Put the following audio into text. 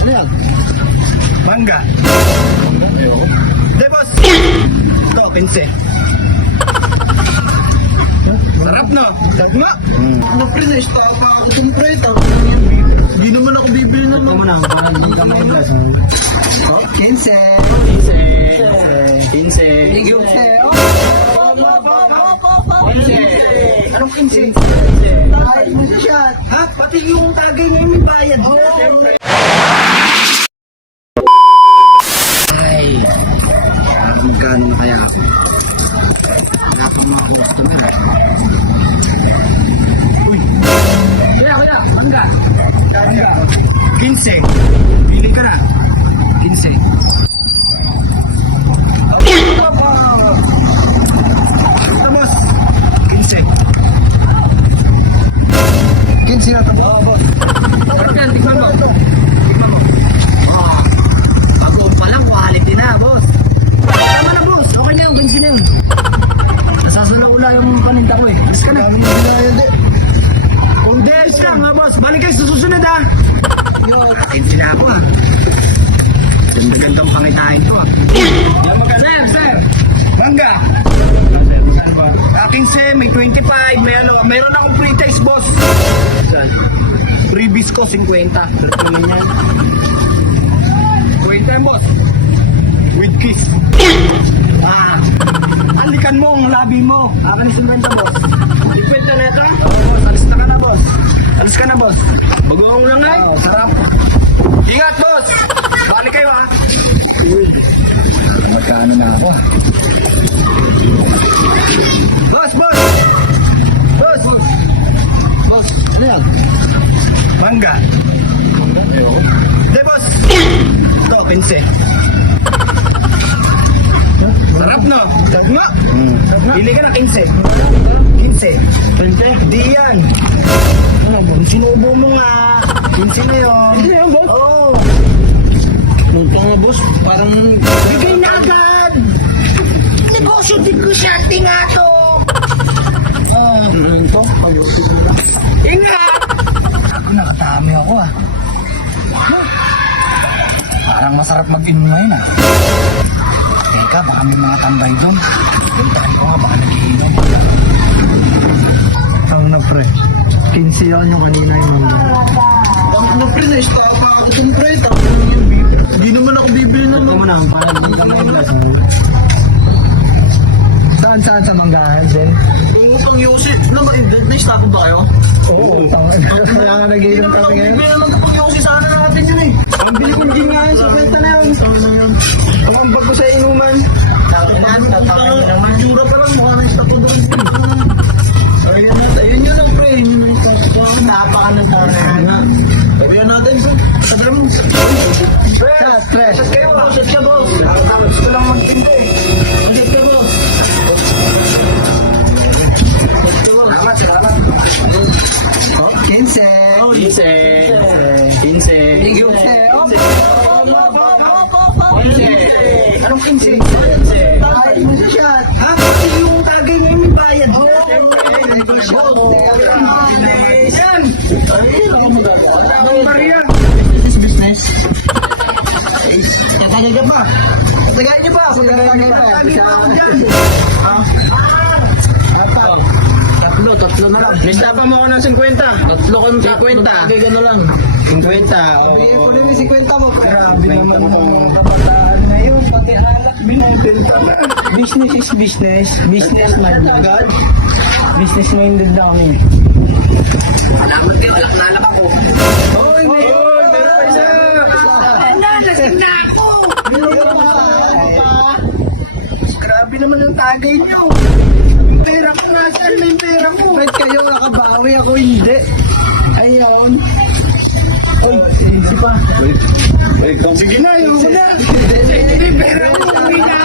Ano yan? Mangga. Hindi, boss. Ito, 15. Sarap, no? Sarap nga. Ano pre, na-stop ako itong pre. Hindi naman ako bibili naman. Ito mo na, parang hindi ka may dress. Oh, 15. 15. 15. 15. Anong 15? Ay, shot. Ha? Pati yung tagay niya may bayad. Ay, magkano kaya? Dapat mga customer. Kuya, mangga. 15. Pili ka na. 15. Ito, boss. 15. 15 na ito. Oo, boss. Sarap yan, tignan mo. Bago pa lang, quality na, boss. Tama na, boss. Okay na yung 15 na yun. Nasasunod na yung paninta ko eh. Bis ka na. Kung days ka, mga boss. Balik kayo sa susunod, ha? Atin sila ako ah. Ganda-ganda ang pangitain ko ah. Sir! Mangga. 15, may 25, may ano, mayroon akong free taste, boss. Freebies ko, 50. Sarap naman yan. 20 yan, boss. With kiss. Alikan mo ang labi mo. Akin yung 50, boss. 50 na ito? Oo, boss. Alis na ka na, boss. Alis ka na, boss. Bagoong lang nga. Oo, sarap. Ingat, boss. Balik kayo, ha. Magkano na ako? Boss, boss. Boss. Boss, ano yan? Mangga. Hindi, boss. Ito, 15. Sarap, no? Sarap nga. Pili ka na 15. 15. Di yan. Ano mo? Sinubo mo nga. 15 na yun. Hindi yan, boss? Oo. Munta nga boss, parang... Bigay na agad. Negosyo din ko siya. Tinga to. Ano ko? Ingat. Nakatami ako ah. Parang masarap mag-inom ngayon ah. Teka, baka may mga tambay doon. Puntaan ko nga, baka nag-iinom. Ang na, pre. 15 yan yung kanina yung... Ano pre, na-stop ako itong pre. Hindi naman ako bibili naman. Ito mo na, parang hindi ka may dress. Saan sa manggahan, Jen? Yung utang Yosi, na-stop ba kayo? Oo. Kaya nga nag-iinom kami ngayon. Bibili naman itong Yosi, sana natin yun eh. Ang bili kong gin nga yun, sa kwenta na yun. Ang ambag ko sa inuman. Mura pa lang, mukha na-stop ko doon. Ayun natin, yun yun lang pre. Yun yung stop ko. Napakanan po na yun. Sabihan natin po. Sabihan mo. Stress. Shot kayo, shot ka boss. Gusto lang magpinto eh. Shot ka boss. Salamat. Oh, 15. Oh, 15. 15. 15. Anong 15? 15. Ay, shot. Ha? Pati yung tagay niya may bayad. Yan! Ang Maria! Business. Tagay ka pa. Tagay niyo pa. Tatlo na lang. May tapa mo ako ng 50. Tatlo kong 50. Tagay ka na lang. 50. Bigyan ko na yung 50 mo. Grabe naman ang mga kabataan ngayon. Pati alak, binibenta na. Business is business. Business minded. Business minded na kami. Alamat kayo, alak ako. Oy, meron pa isa. Nalasing na ako! Grabe naman ang tagay niyo. Yung pera ko nga saan may pera ko. Kahit kayo nakabawi, ako hindi. Ayun. Oy, easy pa. Sige na, yung muna. Hindi, pera ko. Uwi na